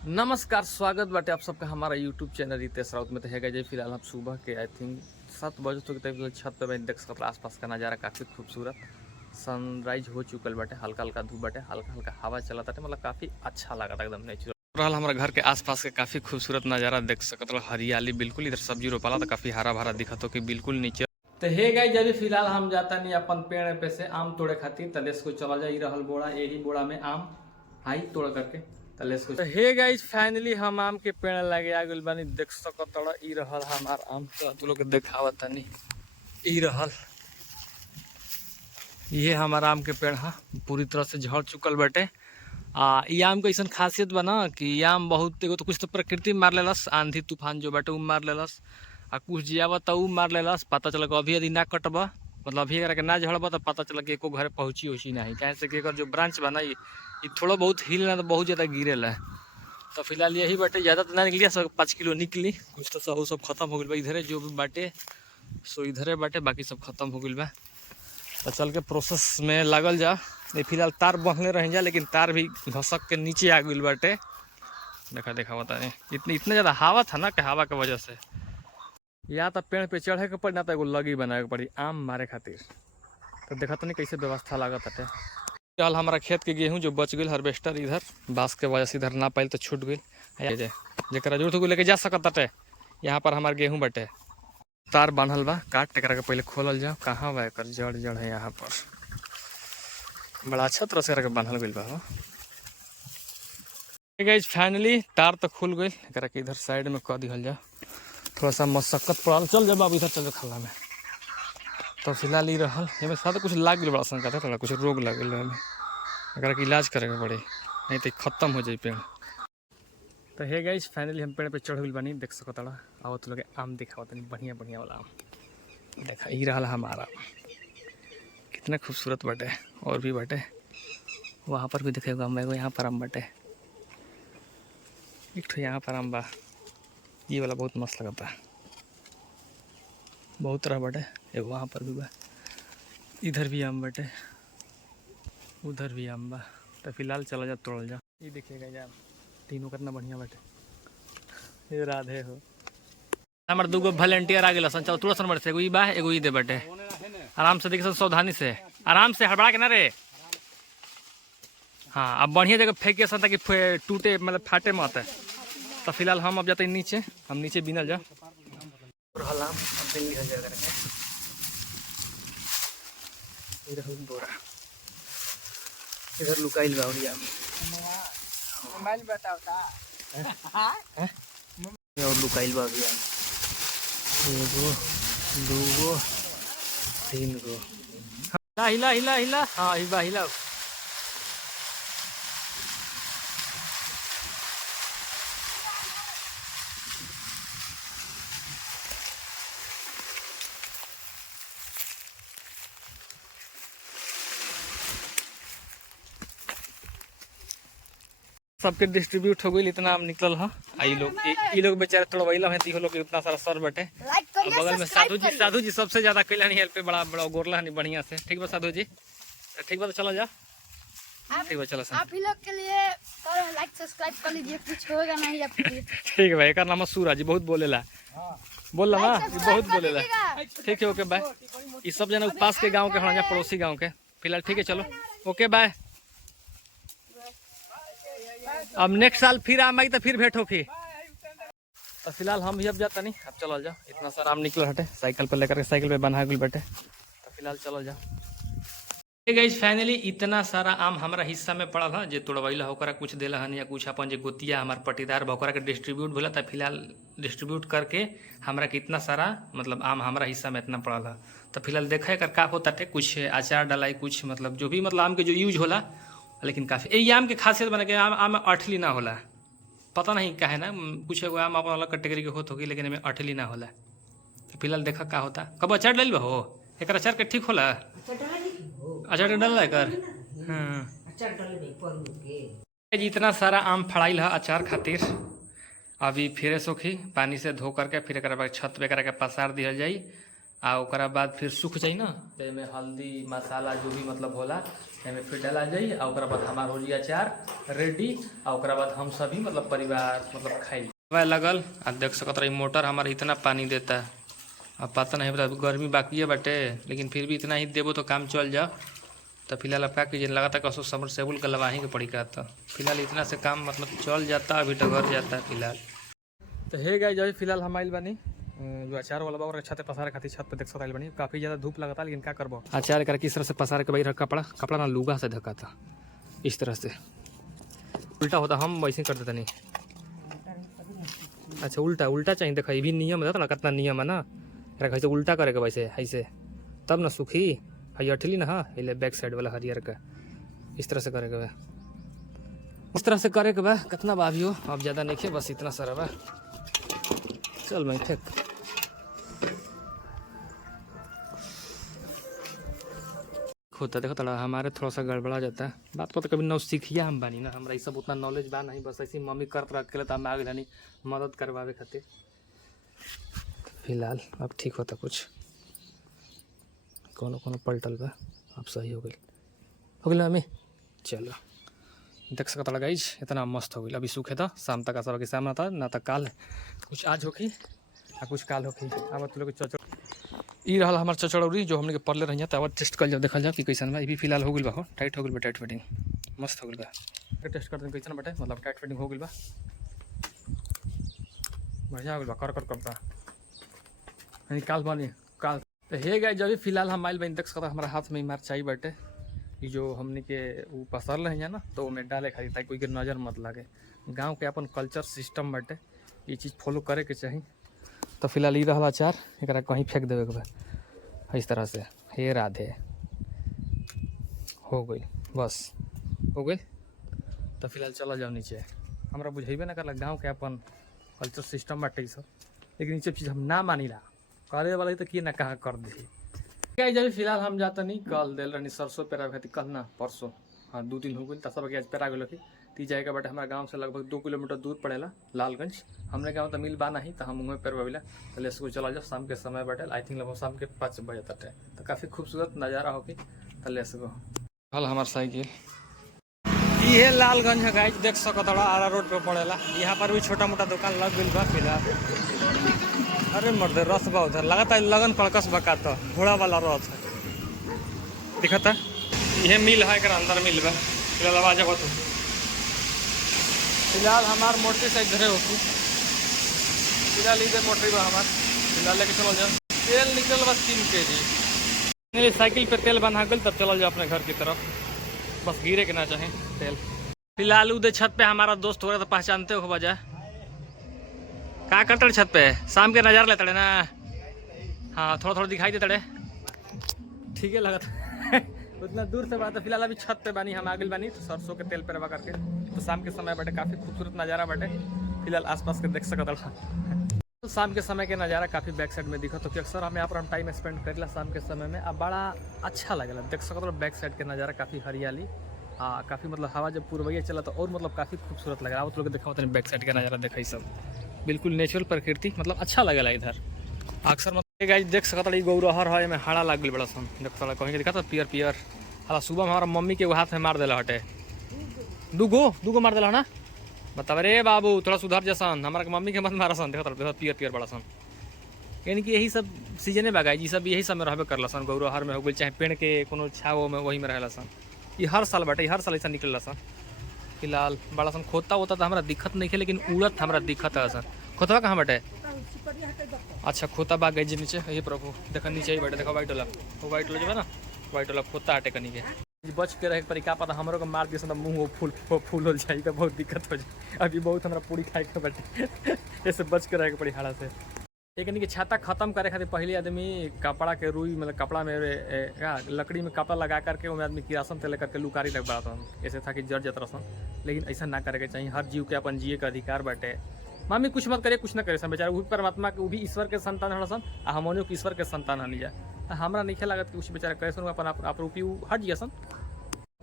नमस्कार, स्वागत बाटे आप सबका हमारा यूट्यूब चैनल रितेश राउत में। तो है जी फिलहाल हम सुबह के आई थिंक 7 बजे तो छत पे बैठ देख सकते आसपास का नज़ारा काफ़ी खूबसूरत। सनराइज हो चुकल बाटे, हल्का हल्का धूप बाटे, हल्का हल्का हवा चला था, मतलब काफ़ी अच्छा लगा था, एकदम नेचुरल। रहल हमारा घर के आसपास के काफ़ी खूबसूरत नज़ारा देख सकते, हरियाली बिल्कुल। इधर सब्जी रोपाला तो काफ़ी हरा भरा दिखा तो कि बिल्कुल नीचे। तो हे गाइस अभी फिलहाल हम जाता नहीं अपन पेड़ पे से आम तोड़े खातिर, तलेस को चला जा रहल बोड़ा, यही बोड़ा में आम आई तोड़ करके तलेस को। तो हे गाइस फाइनली हम आम के पेड़ लगे आ गइल बानी, देख सकत ई रहल हमार आम। तो तू लोग के देखावत तनी, ई रहल ये हमार आम के पेड़ हा, पूरी तरह से झड़ चुकल बाटे। ई आम के ऐसा खासियत बा ना कि ई आम बहुत एगो तो कुछ तो प्रकृति मार लेलस, आंधी तूफान जो बाटे उ मार लेलस, आ कुछ जियावा तो उ मार लेलस। पता चल अभी यदि ना कटबा, मतलब अभी अगर के ना झड़बा तो पता चल कि एको घर पहुँची उची नहीं, कैसे कि जो ब्रांच बना ये थोड़ा बहुत हिल ना तो बहुत ज़्यादा गिरेला। तो फिलहाल यही बाटे, ज़्यादा तो ना निकली, सब 5 किलो निकली, कुछ तो सब खत्म हो गई बा इधरे जो भी बाटे, सो इधरे बाटे, बाकी सब खत्म हो गई बा। तो चल के प्रोसेस में लागल जा। ये फिलहाल तार बंधले रह जा, लेकिन तार भी घसक के नीचे आ गई बाटे। देखा देखा बता नहीं, इतने ज़्यादा हवा था ना कि हवा के वजह से या तो पेड़ पे चढ़े के पड़ी, ना तो एगो लगी बनाए के पड़ी आम मारे खातिर। तो देखा तो नहीं कैसे व्यवस्था लागत है। चल हमारा खेत के गेहूं जो बच गई हार्वेस्टर इधर बांस के वजह से इधर ना पाइल तो छूट गई, जरा जरूरत हो लेके जा सकत बाटे। यहाँ पर हमार गेहूं बटे, तार बांधल बा, काट एकरा के पहले खोलल जाओ। कहाँ बा एकर जड़ जड़ है यहाँ पर, बड़ा अच्छा तरह से बांधल गई बा। गाइस फाइनली तार तो खुल गई, एकरा के इधर साइड में कह दिहल जाओ। थोड़ा सा मशक्कत पड़ल, चल जब अब इधर चल जाओ खल्ला में। तो फिलहाल ही रहल एमें साथ कुछ लाग गई बड़ा सन, थोड़ा कुछ रोग लग गई, एकरा के इलाज करे के पड़ी, नहीं तो खत्म हो जाए पेड़। तो हे गाइस फाइनली हम पेड़ पे चढ़ गई बानी, देख सकत ताड़ा। आओ तो लोग आम दिखाओ तनी, बढ़िया बढ़िया वाला आम देखा, ही रहा हमारा कितना खूबसूरत बाटे। और भी बाटे वहाँ पर भी देखेगा आम, यहाँ पर आम बाटे, एक तो यहाँ पर आम बा, ये वाला बहुत मस्त लगता है, बहुत तरह बाटे। एक वहाँ पर भी बा, इधर भी आम बाटे, उधर भी आम बा। तो फिलहाल चला जा तोड़ जा, ये देखिएगा यार तीनों कितना बढ़िया बाटे। ये राधे हो हमार दूगो वॉलंटियर आ गए सन, चल तुरंत नंबर से एगो ई बा, एगो ई दे बाटे। आराम से देखिए, सावधानी से, आराम से, हड़बड़ा के ना रे। हाँ अब बढ़िया जगह फेंके सन ताकि टूटे, मतलब फाटे मत। तो फिलहाल हम अब जाते हैं नीचे, हम नीचे बिनल जा बोरा, इधर लुकाइल बा मोबाइल बताओ और लुकाइल बा भैया, एगो दूगो तीन गो। हिला हिला हिला हिला, हाँ हिला हिला। सबके डिस्ट्रीब्यूट हो गई, इतना आम निकल है। ये लोग बेचारे तोड़वैला है, तो लोग इतना सारा सर बटे। बगल में साधु जी सबसे ज्यादा कैला नहीं हेल्प, बड़ा बड़ा गोरला नहीं बढ़िया से। ठीक बा साधु जी, ठीक बा, तो चलो जा, ठीक बा चलो। आप ही लोग के लिए लाइक सब्सक्राइब कर लीजिए, कुछ होगा नहीं आपके लिए। ठीक है भाई, एक नाम सूरज जी, बहुत बोलेला, बोल रहा ना बहुत बोलेला। ठीक है, ओके बाय। ये सब जना पास के गाँव के हमारे पड़ोसी गाँव के। फिलहाल ठीक है, चलो ओके बाय। अब नेक्स्ट साल फिर आम आई तो फिर भेंट होगी। तो फिलहाल हम ही अब जाता नहीं, अब चलो जाओ। इतना सारा आम निकल हटे, साइकिल पर लेकर के साइकिल पे बना गई बैठे। तो फिलहाल चलो जाओ। गाइस फाइनली इतना सारा आम हमारा हिस्सा में पड़ल है, जो तोड़वैला होकर कुछ दिला हन, या कुछ अपन जो गोतिया हमार पटीदार भोकरा के डिस्ट्रीब्यूट भला। तो फिलहाल डिस्ट्रीब्यूट करके हमारा कितना सारा मतलब आम हमारा हिस्सा में इतना पड़ल है। तो फिलहाल देखा कर का होता है, कुछ अचार डलाई, कुछ मतलब जो भी मतलब आम के जो यूज होला। लेकिन काफ़ी ये आम के खासियत बना के आम अठली ना होला, पता नहीं क्या है ना, कुछ एगो आम अपन अलग कैटेगरी के होत होगी, लेकिन इनमें अठली ना होला। तो फिलहाल देखा का होता, कब अचार डल हो, एक अचार के ठीक होला, अचार डल कर। हाँ जितना सारा आम फड़ाइल है अचार खातिर, अभी फिर सोखी पानी से धो करके फिर एक छत पे एक पसार दिया जाए। आ ओकरा बाद फिर सूख जाई ना तो एमे हल्दी मसाला जो भी मतलब होला एमे फिर डाला जाई आ ओकरा बाद हमार हो जाई अचार रेडी आ ओकरा बाद हम सभी मतलब परिवार मतलब खाई लगल। आ देख सकत रही मोटर हमारा इतना पानी देता है। अब पता नहीं बता गर्मी बाकी है बाटे लेकिन फिर भी इतना ही देबो तो काम चल जाओ। तो फिलहाल अब क्या कीजिए लगा था कसो सबमर्सिबल का लगा ही के पड़ी का तो फिलहाल इतना से काम मतलब चल जाता अभी तो घर जाता है फिलहाल। तो हे गए जो फिलहाल हम आइल बनी जो अचार वाला और छत पसारे खाती छत पे देख सकते बनी काफ़ी ज़्यादा धूप लगता लेकिन क्या करबो अचार कर किस तरह से पसार के भाई रख कपड़ा कपड़ा ना लुगा से ढका था इस तरह से उल्टा होता हम वैसे कर देते नहीं। अच्छा उल्टा उल्टा चाहिए देखा ये भी नियम है ना कितना नियम है ना रखा ऐसे उल्टा करे के वैसे ऐसे तब ना सूखी हई अठली ना हाँ हिले बैक साइड वाला हरियर का इस तरह से करे के बा इस तरह से करे के बा कितना बाभी हो अब ज़्यादा नहीं खे बस इतना सारा बा चल मैं फेंक होता देखो थोड़ा हमारे थोड़ा सा गड़बड़ा जाता है बात को तो कभी नौ सीखिया हम बानी ना हमारा ये सब उतना नॉलेज बा नहीं बस ऐसी मम्मी करत रख के तो हम आगे नहीं मदद करवावे खातिर फिलहाल अब ठीक होता कुछ कोनो कोनो पलटल बा अब सही हो गई मम्मी चलो देख सकता गाइज इतना मस्त हो गई अभी सूखे था शाम तक सब के सामने था ना तक काल कुछ आज होखी आ कुछ काल होखी अब तुम लोग चचड़ ई रहा हमार चचड़ौरी जो हमने के पढ़ले रही तो अब टेस्ट कर जाओ देखल जाओ कि कैसन बा भी फिलहाल हो गई बा हो टाइट हो गई बा टाइट फिटिंग मस्त हो गई बा टेस्ट कर दें कैसन बाटे मतलब टाइट फिटिंग हो गई बा बढ़िया हो गई बा कर करता यानी काल बनी काल तो हे गए जब फिलहाल हम माइल बन देख सकता हमारा हाथ में मार चाहिए बाटे ये जो हमने के वो पसर रहे हैं ना तो में डाले खाली ताकि कोई के नज़र मत लगे गांव के अपन कल्चर सिस्टम बाटे ये चीज़ फॉलो करे के चाहिए। तो फिलहाल ये रहा अचार एक कहीं फेंक देवे के बा इस तरह से हे राधे हो गई बस हो गई। तो फिलहाल चला जाओ नीचे हमारा बुझेबे ना करला गाँव के अपन कल्चर सिस्टम बाटे सब लेकिन ये सब चीज़ हम ना मानी ला करे वाला तो किए ना कहाँ कर दी जब फिलहाल हम जाता नहीं कल दिल रही सरसों पेरा खाती कल ना परसों हाँ 2 दिन हो गई सब आज पेरा गल ती जाएगा बट हमारे गांव से लगभग 2 किलोमीटर दूर पड़ेला लालगंज हमने गाँव तो मिल बा नहीं तो हम उहें पेरवाला तो ले सको चला जाओ शाम के समय बैठे आई थिंक लगभग शाम के 5 बजे तक तो काफ़ी खूबसूरत नज़ारा होगी तो ले सको हल हमार साइकिल ये लालगंज है गाइज देख सको थोड़ा आरा रोड पे पड़ेला यहाँ पर भी छोटा मोटा दुकान लग गई बा फिलहाल अरे मर्द रस बा उधर लगाता है लगन कड़कस बकाता घोड़ा वाला रथ है दिखता यह मिल है एक अंदर मिल बा फिलहाल आवाज अब तो फिलहाल हमार मोटर साइड धरे होती फिलहाल इधर मोटरी बा हमार फिलहाल लेके चलो जाओ तेल निकल बस 3 kg साइकिल पे तेल बना गल तब चलो जाओ अपने घर की तरफ बस गिरे के ना चाहे तेल। फिलहाल उधर छत पे हमारा दोस्त हो रहा था पहचानते हो वजह क्या करते छत पे शाम के नज़ारा लेते ना हाँ थोड़ा थोड़ा दिखाई देते ठीक है लगा था उतना दूर से बात है। फिलहाल अभी छत पे बनी हम आगे बनी तो सरसों के तेल पे रवा करके तो शाम के समय बैठे काफ़ी खूबसूरत नज़ारा बैठे फिलहाल आसपास के देख सकता तो शाम के समय के नज़ारा काफ़ी बैक साइड में दिखा तो कि अक्सर हम यहाँ पर हम टाइम स्पेंड करेला शाम के समय में अब बड़ा अच्छा लगेगा देख सकते बैक साइड के नज़ारा काफ़ी हरियाली काफ़ी मतलब हवा जब पूर्वैया चला तो और मतलब काफ़ी खूबसूरत लग रहा है। आप लोग देखा होता है बैक साइड का नज़ारा देखा सब बिल्कुल नेचुरल प्रकृति मतलब अच्छा लगेगा इधर अक्सर मतलब गाइस देख सकता है गौरहर है में हाड़ा लग गई बड़ा सन देख सकता कहीं दिखा था पियर पियर हाला सुबह में हमारा मम्मी के हाथ में मार दिला हटे दूगो मार दिला ना बताब रे बाबू थोड़ा सुधार जैसन हमारा मम्मी के मत मारा सन देखा पियर पियर बड़ा सन यानी कि यही सब सीजने बा गाइस सब यही सब में रहबे करला सन गौरहर में हो गई चाहे पेड़ के कोनो छाव में वही में रहला सन ये हर साल बाटे हर साल ऐसा निकलला सन। फिलहाल बड़ा सन खोता होता तो हमारा दिक्कत नहीं है लेकिन उड़त हमारा दिक्कत है सर खोतवा कहाँ बाटे अच्छा खोता बाग गई नीचे ये प्रभु देखा नीचे ही बैठे देखा व्हाइट वाला वो व्हाइट वाला जो है ना व्हाइट वाला खोता हटे कहीं के बच के रहे पर क्या पता हमरो को मार दिया मुँह फूल हो जाए तो बहुत दिक्कत हो जाए अभी बहुत हमारा पूरी खाए के बैठे ऐसे बच के रहे पड़ी हाड़ा से लेकिन छाता खत्म करे खातिर पहले आदमी कपड़ा के रुई मतलब कपड़ा में लकड़ी में कपड़ा लगा करके उसमें आदमी किरासन तेल करके लुकारी लग पड़ा ऐसे था कि जड़ जाता रसन लेकिन ऐसा ना करे के चाहिए हर जीव के अपन जिए का अधिकार बाटे मामी कुछ मत करे कुछ ना करे सन बेचारा वो परमात्मा के वो भी ईश्वर के संतान हसन आ हमनियों के ईश्वर के संतान हनी जाए हमरा नहीं लागत कि कुछ बेचारा करे सन अपन आपरूपी हट जिया सन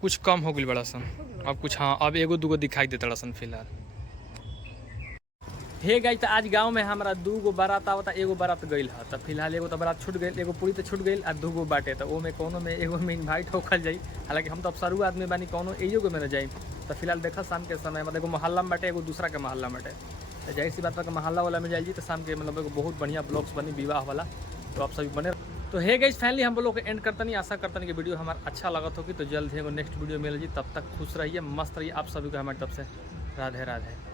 कुछ कम हो गई बड़ा सन अब कुछ हाँ अब एगो दूगो दिखाई देता सन फिलहाल हे गई तो आज गांव में हमारा 2 गो बारात आवता, एगो बारात गईल है। तो फिलहाल एगो तो बारात छूट गई, एगो पूरी तो छूट गई और 2 गो बाटे। तो वो में कोनो में एगो में इन्वाइट होखल जाई। हालांकि हम तो अब सरू आदमी बानी, कोनो एगो में न जाई। तो फिलहाल देखा शाम के समय मतलब एगो मोहल्ला में बाटे, एगो दूसरा के मोहल्ला में बाटे। तो जाहिर सी बात है मोहल्ला वाला में जाइए तो शाम के मतलब एगो बहुत बढ़िया ब्लॉग्स बनी विवाह वाला। तो आप सभी बने। तो हे गाइस फाइनली हम लोग एंड करता नहीं, आशा करता नहीं कि वीडियो हमारा अच्छा लगा होगी। तो जल्द ही नेक्स्ट वीडियो मिल जी, तब तक खुश रहिए, मस्त रहिए। आप सभी को हमारी तरफ से राधे राधे।